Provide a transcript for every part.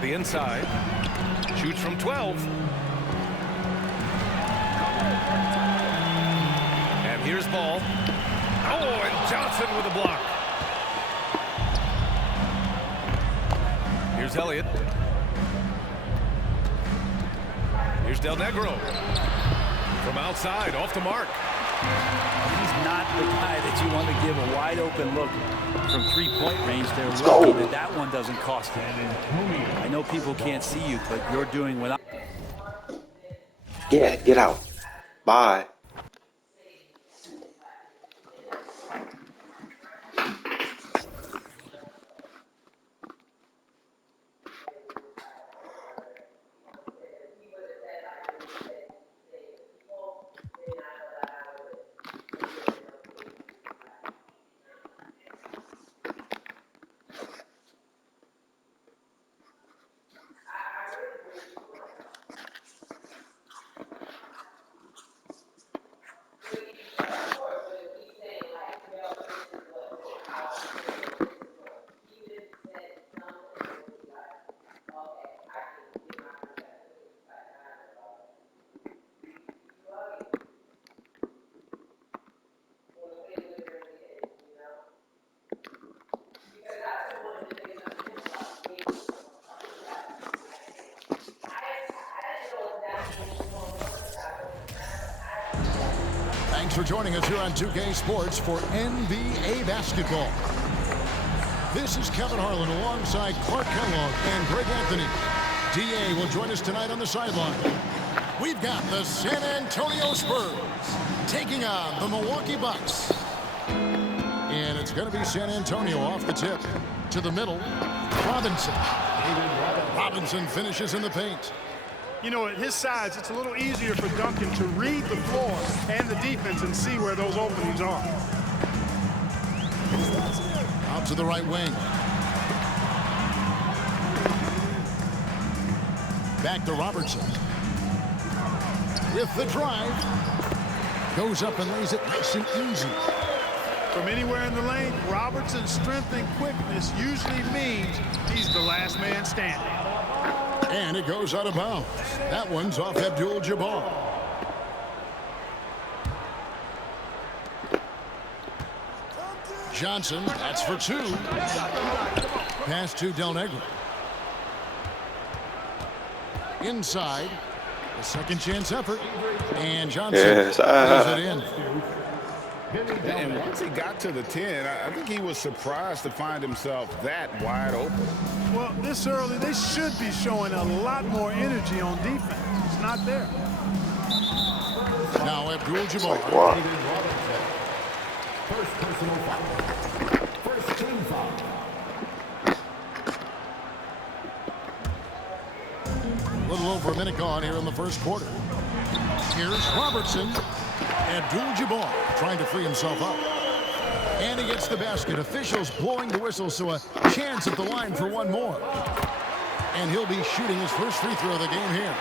the inside. Shoots from 12. And here's Ball. Oh, and Johnson with a block. Here's Elliott. Here's Del Negro. From outside, off the mark. He's not the guy that you want to give a wide open look from three-point range. They're lucky that one doesn't cost him. I know people can't see you, but you're doing what I... Yeah, get out. Bye. Thanks for joining us here on 2K Sports for NBA basketball. This is Kevin Harlan alongside Clark Kellogg and Greg Anthony. DA will join us tonight on the sideline. We've got the San Antonio Spurs taking on the Milwaukee Bucks. And it's going to be San Antonio off the tip. To the middle, Robinson. Robinson finishes in the paint. You know, at his size, it's a little easier for Duncan to read the floor and the defense and see where those openings are. Out to the right wing. Back to Robertson. With the drive. Goes up and lays it nice and easy. From anywhere in the lane, Robertson's strength and quickness usually means he's the last man standing. And it goes out of bounds. That one's off Abdul-Jabbar. Johnson, that's for two. Pass to Del Negro. Inside. A second chance effort. And Johnson puts it in. And once he got to the 10, I think he was surprised to find himself that wide open. Well, this early, they should be showing a lot more energy on defense. It's not there. Now Abdul-Jabbar. Wow. First personal foul. First team foul. A little over a minute gone here in the first quarter. Here's Robertson. Abdul-Jabbar trying to free himself up. And he gets the basket. Officials blowing the whistle, so a chance at the line for one more. And he'll be shooting his first free throw of the game here.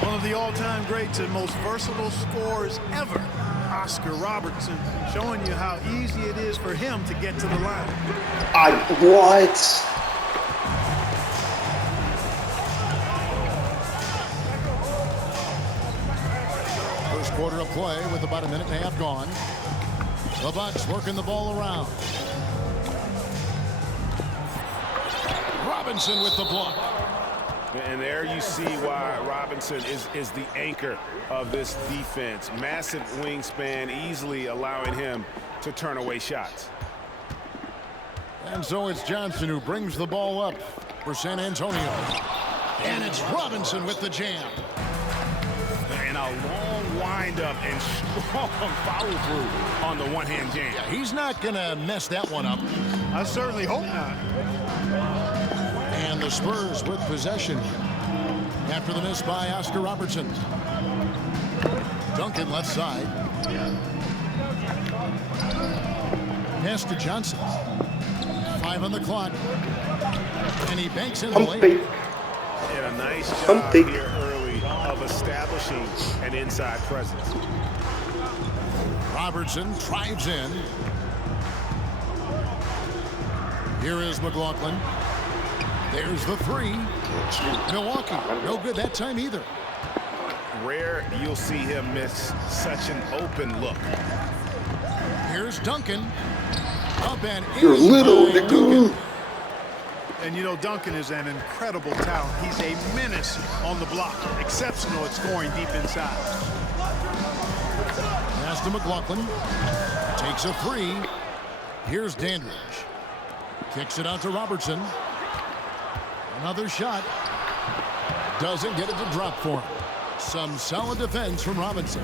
One of the all-time greats and most versatile scorers ever, Oscar Robertson, showing you how easy it is for him to get to the line. What? First quarter of play with about a minute and a half gone. The Bucks working the ball around. Robinson with the block. And there you see why Robinson is the anchor of this defense. Massive wingspan, easily allowing him to turn away shots. And so it's Johnson who brings the ball up for San Antonio. And it's Robinson with the jam. And a long windup and strong follow-through on the one-hand jam. Yeah, he's not going to mess that one up. I certainly hope not. And the Spurs with possession after the miss by Oscar Robertson. Duncan left side. Pass to Johnson. 5 on the clock. And he banks in the lane. And a nice job here early of establishing an inside presence. Robertson drives in. Here is McLaughlin. There's the three. Milwaukee, no good that time either. Rare you'll see him miss such an open look. Here's Duncan. Up and in. You're little, by nigga. Duncan. And you know, Duncan is an incredible talent. He's a menace on the block. Exceptional at scoring deep inside. Pass to McLaughlin. Takes a three. Here's Dandridge. Kicks it out to Robertson. Another shot. Doesn't get it to drop for him. Some solid defense from Robinson.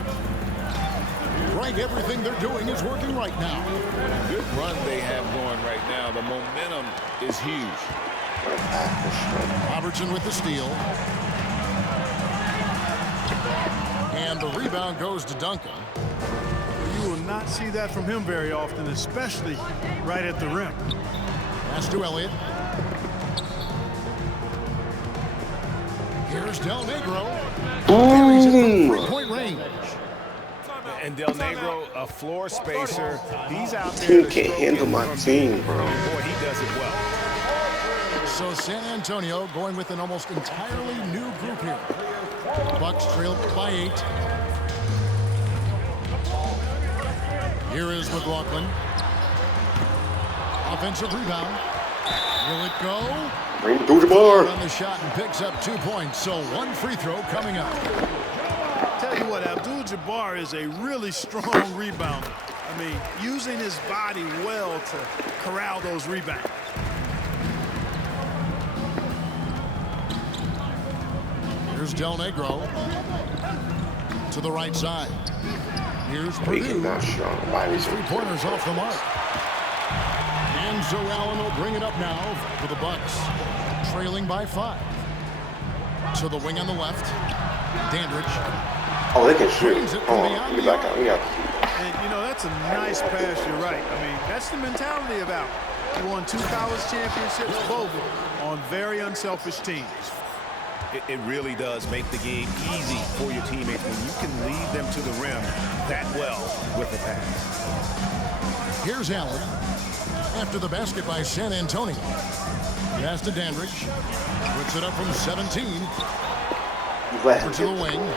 Right, everything they're doing is working right now. Good run they have going right now. The momentum is huge. Robertson with the steal. And the rebound goes to Duncan. You will not see that from him very often, especially right at the rim. Pass to Elliott. Here's Del Negro. Carries it from three-point range. And Del Negro, a floor spacer. He's out there. Team can't handle my team, bro. Boy, he does it well. So San Antonio going with an almost entirely new group here. Bucks trailed by 8. Here is McLaughlin. Offensive rebound. Will it go? Bring Abdul-Jabbar On the shot and picks up 2 points. So 1 free throw coming up. Tell you what, Abdul-Jabbar is a really strong rebounder. I mean, using his body well to corral those rebounds. Here's Del Negro to the right side. Here's He Purdue. cannot show. Why is he? 3-pointers off the mark. And so Allen will bring it up now for the Bucks, trailing by 5. To the wing on the left, Dandridge. Oh, they can shoot. Brings it from Oh, beyond get the back arc. out. We got. And, you know, that's a nice pass, you're right. I mean, that's the mentality of Allen. He won 2 college championships, both on very unselfish teams. It really does make the game easy for your teammates when you can lead them to the rim that well with the pass. Here's Allen. After the basket by San Antonio. Pass to Dandridge. Puts it up from 17. You let him Over to the get wing.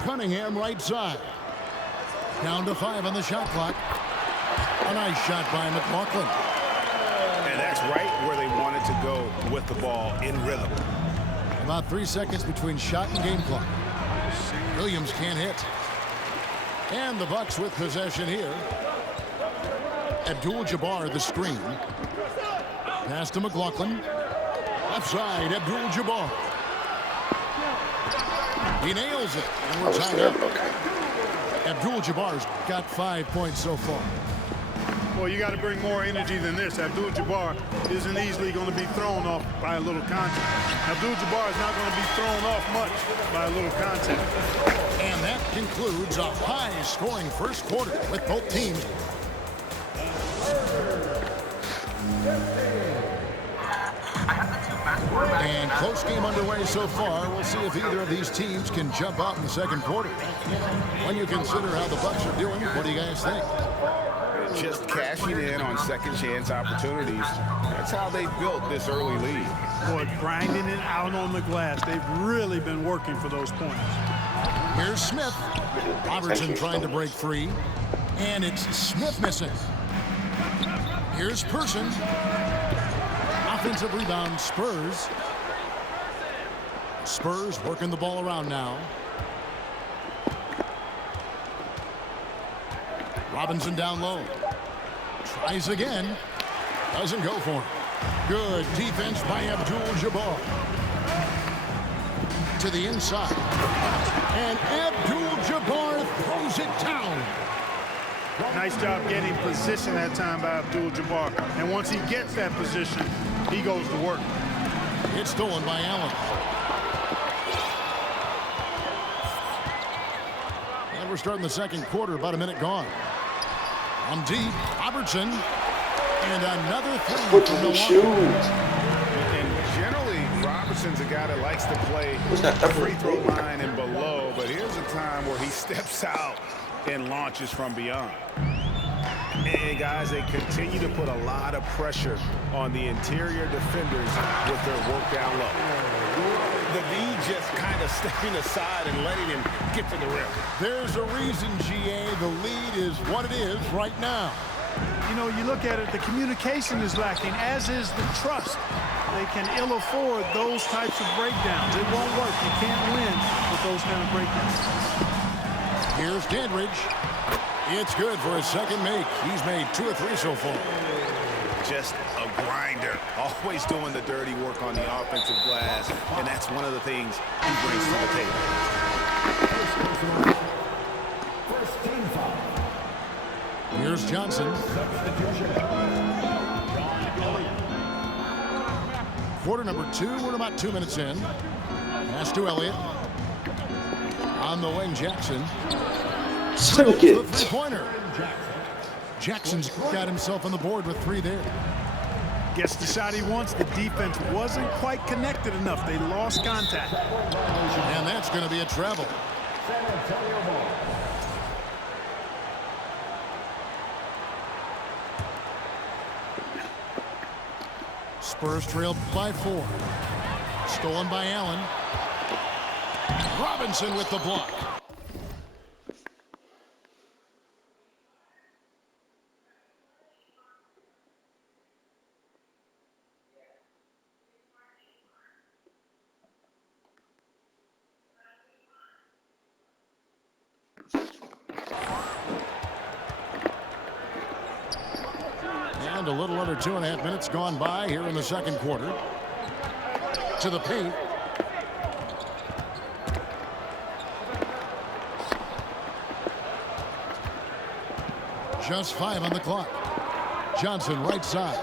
Cunningham right side. Down to 5 on the shot clock. A nice shot by McLaughlin. And that's right where they wanted to go with the ball in rhythm. About 3 seconds between shot and game clock. Williams can't hit. And the Bucks with possession here. Abdul-Jabbar the screen. Pass to McLaughlin. Left side, Abdul-Jabbar. He nails it. And I we're was tied there, up. but okay. Abdul-Jabbar's got 5 points so far. Well, you got to bring more energy than this. Abdul-Jabbar isn't easily going to be thrown off by a little contact. Abdul-Jabbar is not going to be thrown off much by a little contact. And that concludes a high-scoring first quarter with both teams. And close game underway so far. We'll see if either of these teams can jump out in the second quarter. When you consider how the Bucks are doing, what do you guys think? Just cashing in on second chance opportunities. That's how they built this early lead. Boy, grinding it out on the glass. They've really been working for those points. Here's Smith. Robertson trying to break free. And it's Smith missing. Here's Person. Offensive rebound, Spurs. Spurs working the ball around now. Robinson down low. Tries again. Doesn't go for him. Good defense by Abdul-Jabbar. To the inside. And Abdul-Jabbar throws it down. Nice job getting position that time by Abdul-Jabbar. And once he gets that position, he goes to work. It's stolen by Allen. And we're starting the second quarter, about a minute gone. On deep, Robertson. And another three What from did he Milwaukee. shoot? And generally, Robertson's a guy that likes to play Was that ever free throw a line and below, but here's a time where he steps out and launches from beyond. And guys, they continue to put a lot of pressure on the interior defenders with their work down low. The D just kind of stepping aside and letting him get to the rim. There's a reason, GA, the lead is what it is right now. You know, you look at it, the communication is lacking, as is the trust. They can ill afford those types of breakdowns. It won't work. You can't win with those kind of breakdowns. Here's Dandridge. It's good for his second make. He's made 2 or 3 so far. Just a grinder, always doing the dirty work on the offensive glass, and that's one of the things he brings to the table. First team foul. Here's Johnson. Quarter number 2. We're about 2 minutes in. Pass to Elliott. On the wing, Jackson. Sink The it. three-pointer. Jackson's got himself on the board with 3 there. Gets the shot he wants. The defense wasn't quite connected enough. They lost contact. And that's going to be a travel. San Antonio ball. Spurs trail by 4. Stolen by Allen. Robinson with the block. And a little under 2.5 minutes gone by here in the second quarter. To the paint. Just 5 on the clock. Johnson right side.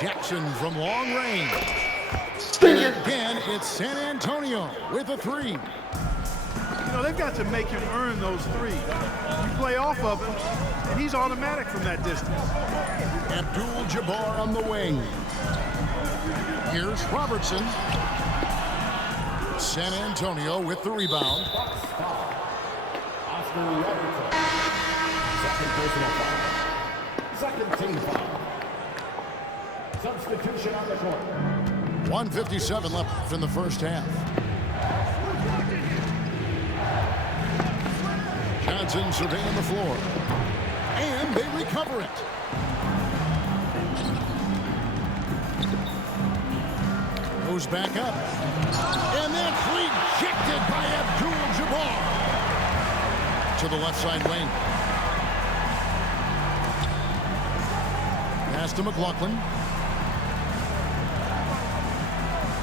Jackson from long range. And again, it's San Antonio with a 3. You know, they've got to make him earn those threes. You play off of him, and he's automatic from that distance. Abdul-Jabbar on the wing. Here's Robertson. San Antonio with the rebound. Oscar Robertson. Second personal foul. Second team foul. Substitution on the court. 1:57 left in the first half. Johnson surveying the floor. And they recover it. Goes back up. And that's rejected by Abdul-Jabbar. To the left side wing. Pass to McLaughlin.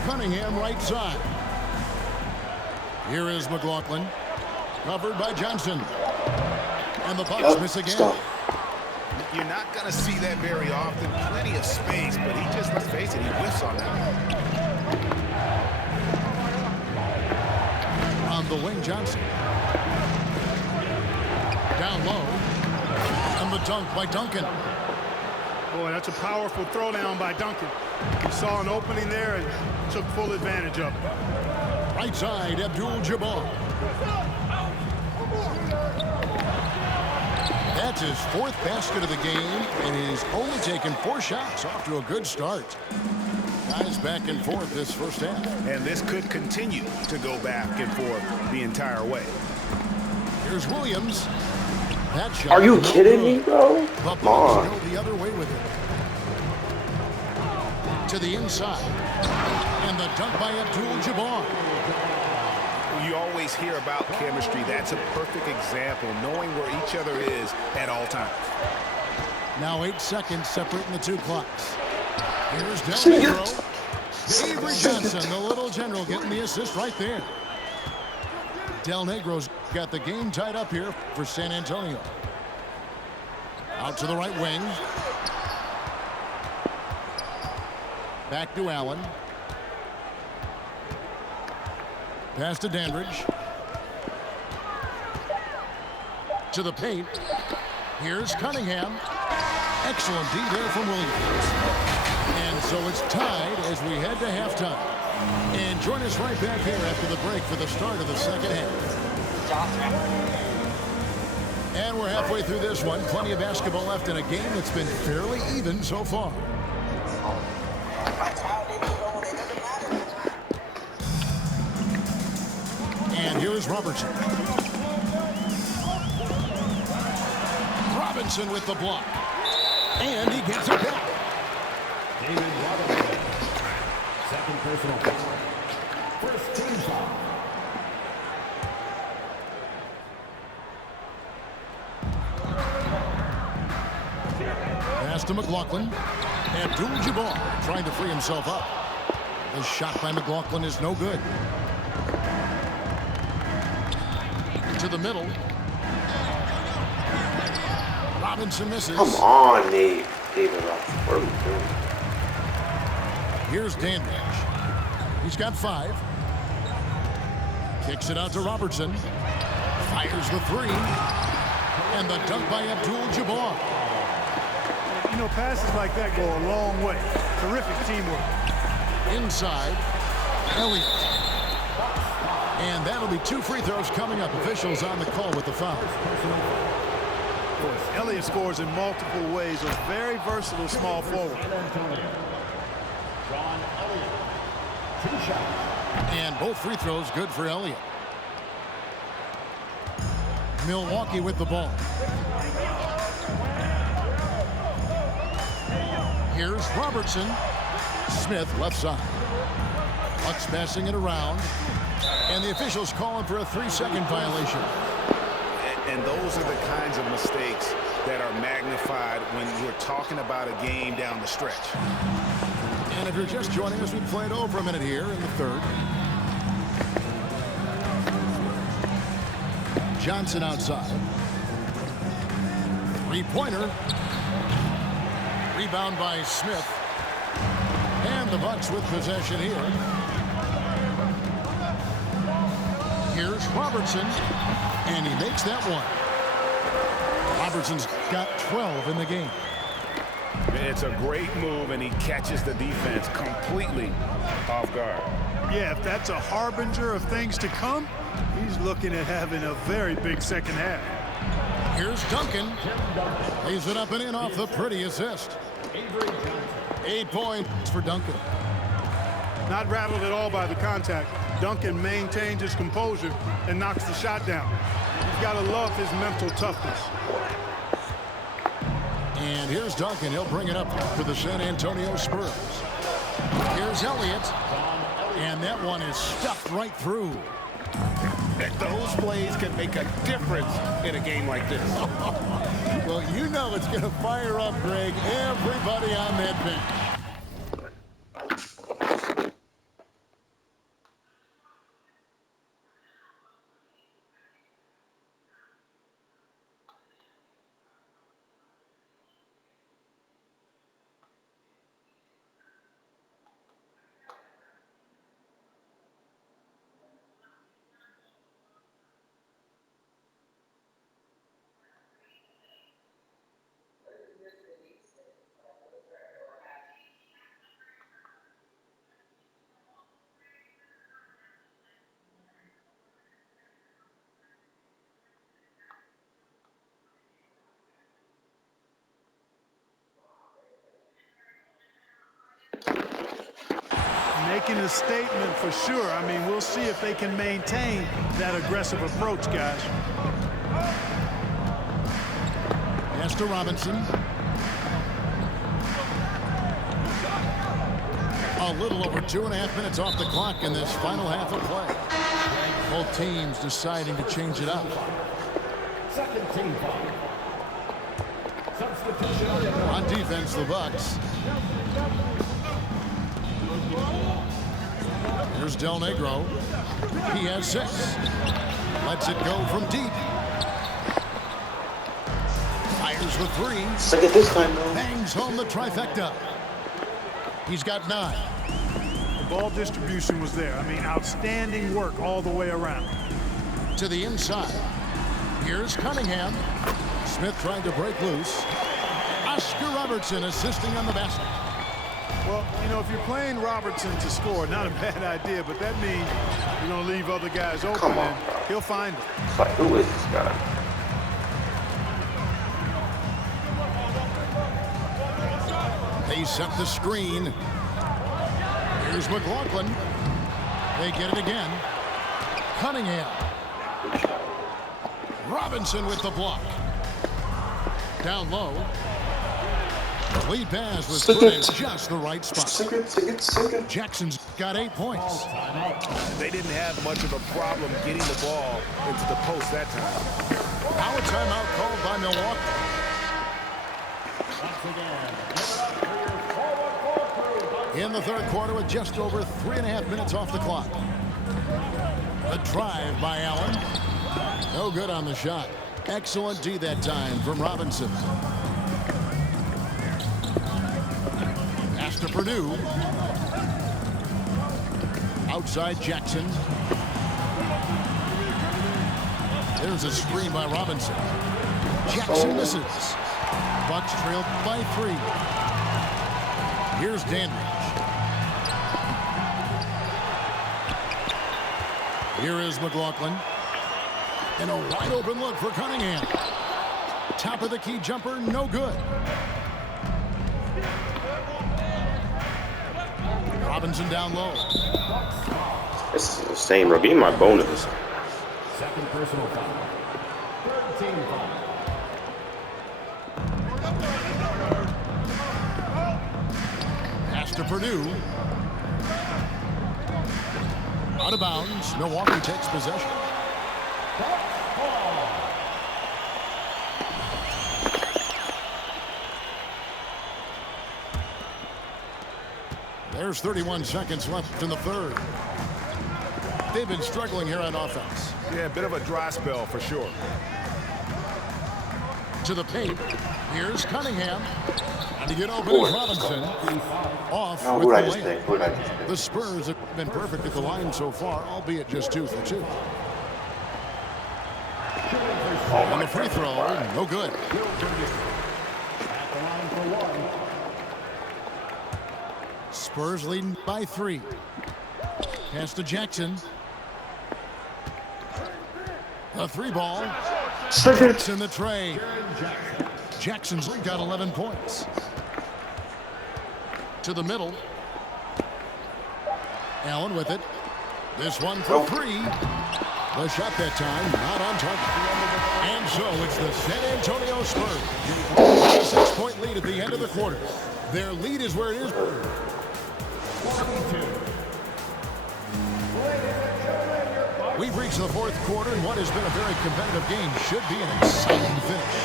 Cunningham right side. Here is McLaughlin. Covered by Johnson. And the Bucks miss again. Stop. You're not going to see that very often. Plenty of space, but he just, let's face it, he whiffs on that. On the wing, Johnson. Down low. And the dunk by Duncan. Boy, that's a powerful throwdown by Duncan. He saw an opening there and took full advantage of it. Right side, Abdul-Jabbar. That's his 4th basket of the game, and he's only taken 4 shots. Off to a good start. Guys back and forth this first half. And this could continue to go back and forth the entire way. Here's Williams. That shot. Are you kidding me, bro? The Come on. Bucks go the other way with it. To the inside. And the dunk by Abdul-Jabbar. You always hear about chemistry. That's a perfect example, knowing where each other is at all times. Now 8 seconds separating the 2 clocks. Here's Del Negro. Avery Johnson, the little general, getting the assist right there. Del Negro's got the game tied up here for San Antonio. Out to the right wing. Back to Allen. Pass to Dandridge. To the paint. Here's Cunningham. Excellent D there from Williams. And so it's tied as we head to halftime. And join us right back here after the break for the start of the second half. And we're halfway through this one. Plenty of basketball left in a game that's been fairly even so far. And here is Robertson. Robinson with the block. And he gets it back. David Robinson. Second personal foul. First team foul. Pass to McLaughlin. Abdul-Jabbar trying to free himself up. The shot by McLaughlin is no good. To the middle. Robinson misses. Come on, Nate. David Robinson. What are we doing? Here's Dandridge. He's got 5. Kicks it out to Robertson. Fires the 3. And the dunk by Abdul-Jabbar. You know, passes like that go a long way. Terrific teamwork. Inside, Elliott. And that'll be 2 free throws coming up. Officials on the call with the foul. Elliott scores in multiple ways. A very versatile small forward. John Elliott. 2 shots. And both free throws good for Elliott. Milwaukee with the ball. Here's Robertson. Smith left side. Bucks passing it around. And the officials calling for a 3-second violation. And those are the kinds of mistakes that are magnified when you're talking about a game down the stretch. And if you're just joining us, we played over a minute here in the third. Johnson outside. 3-pointer. Rebound by Smith. And the Bucks with possession here. Here's Robertson. And he makes that one. Robertson's got 12 in the game. It's a great move, and he catches the defense completely off guard. Yeah, if that's a harbinger of things to come, he's looking at having a very big second half. Here's Duncan. Lays it up and in off the pretty assist. 8 points for Duncan. Not rattled at all by the contact. Duncan maintains his composure and knocks the shot down. You've got to love his mental toughness. And here's Duncan. He'll bring it up for the San Antonio Spurs. Here's Elliott. And that one is stuffed right through. Those plays can make a difference in a game like this. Well, you know it's going to fire up, Greg. Everybody on that bench. Making a statement for sure. I mean, we'll see if they can maintain that aggressive approach, guys. Pass to Robinson. A little over 2.5 minutes off the clock in this final half of play. Both teams deciding to change it up. Second team foul. Substitution. On defense, the Bucks. Here's Del Negro. He has 6. Lets it go from deep. Fires the 3. Suck it this time, though. Bangs home the trifecta. He's got 9. The ball distribution was there. I mean, outstanding work all the way around. To the inside. Here's Cunningham. Smith trying to break loose. Oscar Robertson assisting on the basket. Well, you know, if you're playing Robertson to score, not a bad idea, but that means you're going to leave other guys open, Come on, and he'll find it. It's like, who is this guy? They set the screen. Here's McLaughlin. They get it again. Cunningham. Robinson with the block. Down low. The lead pass was put in just the right spot. Jackson's got 8 points. They didn't have much of a problem getting the ball into the post that time. Now a timeout called by Milwaukee. In the third quarter with just over 3.5 minutes off the clock. The drive by Allen. No good on the shot. Excellent D that time from Robinson. Pass to Purdue. Outside Jackson. There's a screen by Robinson. Jackson misses. Bucks trailed by 3. Here's Dandridge. Here is McLaughlin. And a wide open look for Cunningham. Top of the key jumper, no good. Robinson down low. This is insane, bro. Give me my bonus. Second personal foul. Third team foul. Pass to Purdue. Out of bounds. Milwaukee takes possession. There's 31 seconds left in the third. They've been struggling here on offense. Yeah, a bit of a dry spell for sure. To the paint. Here's Cunningham. And to get open is Robinson. Off Oh, with who the did I just layup. pick? Who did I just pick? The Spurs have been perfect at the line so far, albeit just 2 for 2. And the free throw, no good. At the line for one. Spurs leading by 3. Pass to Jackson. The 3 ball. It's in the tray. Jackson's got 11 points. To the middle. Allen with it. This one for 3. The shot that time, not on target. And so it's the San Antonio Spurs. A 6-point lead at the end of the quarter. Their lead is where it is. We've reached the fourth quarter, and what has been a very competitive game should be an exciting finish.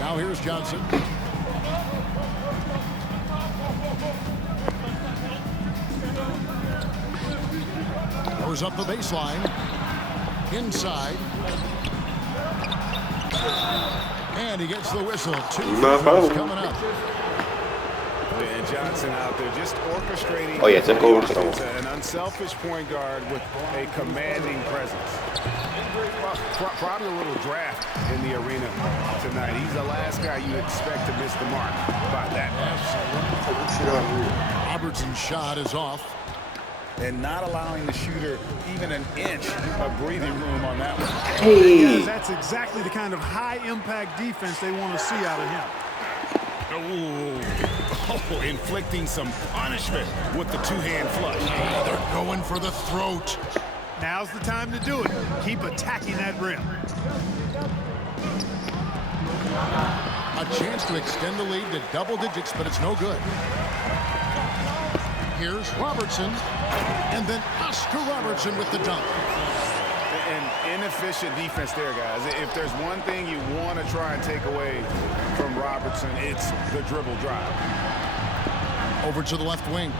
Now here's Johnson. Goes up the baseline. Inside. And he gets the whistle. 2 free coming up. And Johnson out there just orchestrating. Oh, yeah, took over. An unselfish point guard with a commanding presence. Probably a little draft in the arena tonight. He's the last guy you expect to miss the mark by that. Robertson's shot is off. And not allowing the shooter even an inch of breathing room on that one. Hey. That's exactly the kind of high-impact defense they want to see out of him. Oh, inflicting some punishment with the 2-hand flush. They're going for the throat. Now's the time to do it. Keep attacking that rim. A chance to extend the lead to double digits, but it's no good. Here's Robertson, and then Oscar Robertson with the dunk. An inefficient defense there, guys. If there's one thing you want to try and take away from Robertson, it's the dribble drive. Over to the left wing.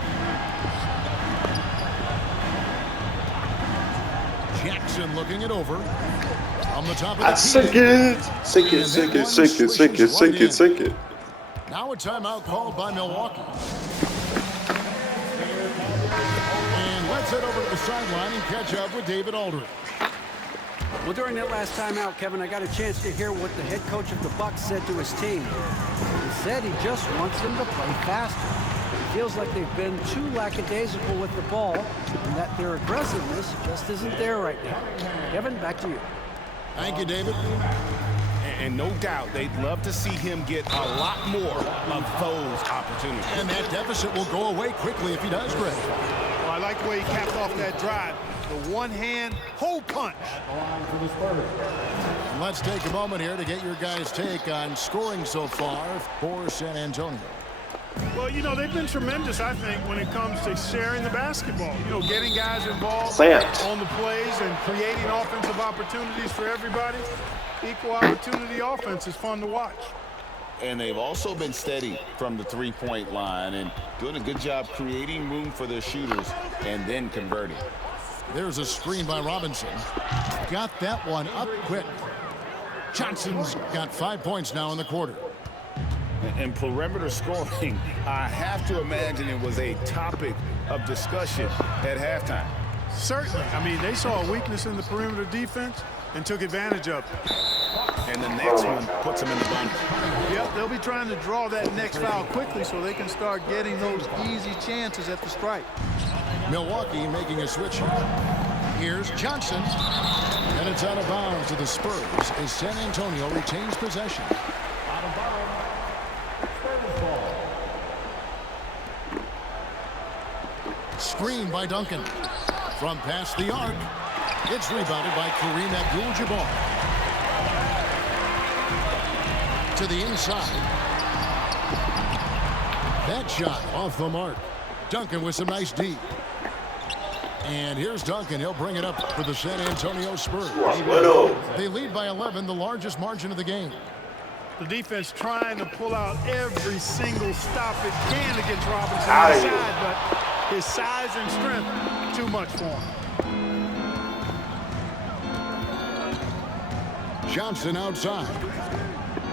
Jackson looking it over. On the top of the Sink it. Sink it, sink it, sink it, sink it, sink it, sink it. Now a timeout called by Milwaukee. And let's head over to the sideline and catch up with David Aldridge. Well, during that last timeout, Kevin, I got a chance to hear what the head coach of the Bucks said to his team. He said he just wants them to play faster. It feels like they've been too lackadaisical with the ball, and that their aggressiveness just isn't there right now. Kevin, back to you. Thank you, David. And no doubt they'd love to see him get a lot more of those opportunities. And that deficit will go away quickly if he does, Greg. Well, I like the way he capped off that drive. The one-hand hole punch. And let's take a moment here to get your guys' take on scoring so far for San Antonio. Well, you know, they've been tremendous, I think, when it comes to sharing the basketball. You know, getting guys involved on the plays and creating offensive opportunities for everybody. Equal opportunity offense is fun to watch. And they've also been steady from the three-point line and doing a good job creating room for their shooters and then converting. There's a screen by Robinson. Got that one up quick. Johnson's got 5 points now in the quarter. And perimeter scoring, I have to imagine it was a topic of discussion at halftime. Certainly. I mean, they saw a weakness in the perimeter defense and took advantage of it. And the next one puts them in the bonus. Yep, they'll be trying to draw that next foul quickly so they can start getting those easy chances at the stripe. Milwaukee making a switch here. Here's Johnson. And it's out of bounds to the Spurs as San Antonio retains possession. Out of bounds. Spurs ball. Screen by Duncan. From past the arc. It's rebounded by Kareem Abdul-Jabbar. To the inside. That shot off the mark. Duncan with some nice D. And here's Duncan. He'll bring it up for the San Antonio Spurs. They lead by 11, the largest margin of the game. The defense trying to pull out every single stop it can against Robinson on the side, but his size and strength, too much for him. Johnson outside.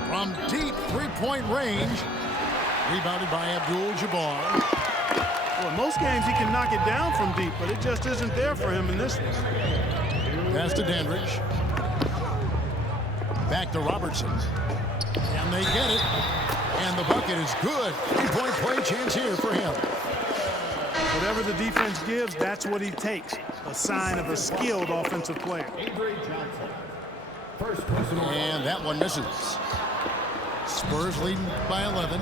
From deep three-point range. Rebounded by Abdul-Jabbar. Well, in most games he can knock it down from deep, but it just isn't there for him in this one. Pass to Dandridge. Back to Robertson. And they get it. And the bucket is good. Three-point play chance here for him. Whatever the defense gives, that's what he takes. A sign of a skilled offensive player. And that one misses. Spurs leading by 11.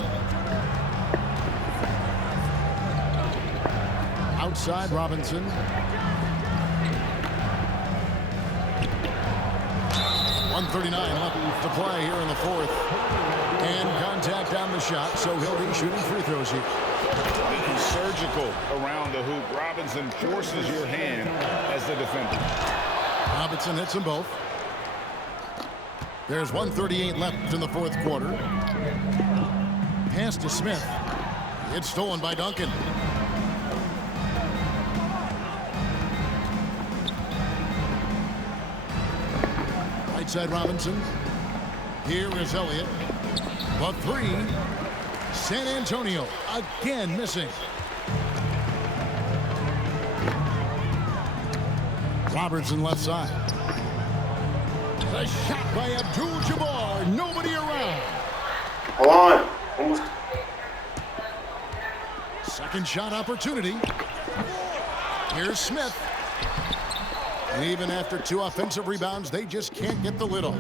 Outside Robinson. .139 left to play here in the fourth. And contact on the shot, so he'll be shooting free throws here. He's surgical around the hoop. Robinson forces your hand as the defender. Robinson hits them both. There's 1:38 left in the fourth quarter. Pass to Smith. It's stolen by Duncan. Right side Robinson. Here is Elliott. But three. San Antonio again missing. Robertson left side. A shot by Abdul-Jabbar. Nobody around. Hold on. Almost. Second shot opportunity. Here's Smith. Even after two offensive rebounds, they just can't get the lid off.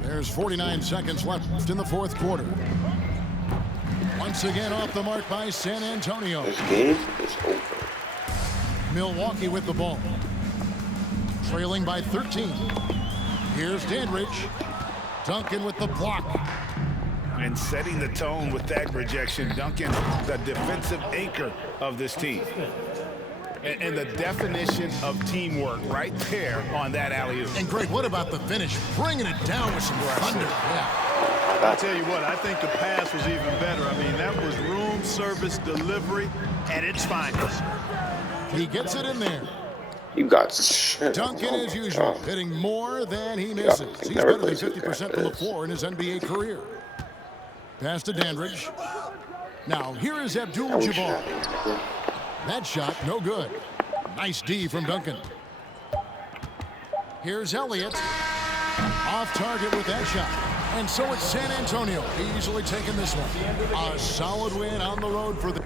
There's 49 seconds left in the fourth quarter. Once again off the mark by San Antonio. This game is over. Milwaukee with the ball. Trailing by 13. Here's Dandridge. Duncan with the block. And setting the tone with that rejection. Duncan, the defensive anchor of this team. And the definition of teamwork right there on that alley-oop. And Greg, what about the finish? Bringing it down with some thunder. Yeah. I'll tell you what, I think the pass was even better. I mean, that was room service delivery at its finest. He gets it in there. You got shit. Duncan, as usual, hitting more than he misses. He's better than 50% from the floor in his NBA career. Pass to Dandridge. Now, here is Abdul-Jabbar. That shot, no good. Nice D from Duncan. Here's Elliott. Off target with that shot. And so it's San Antonio easily taking this one. A solid win on the road for the...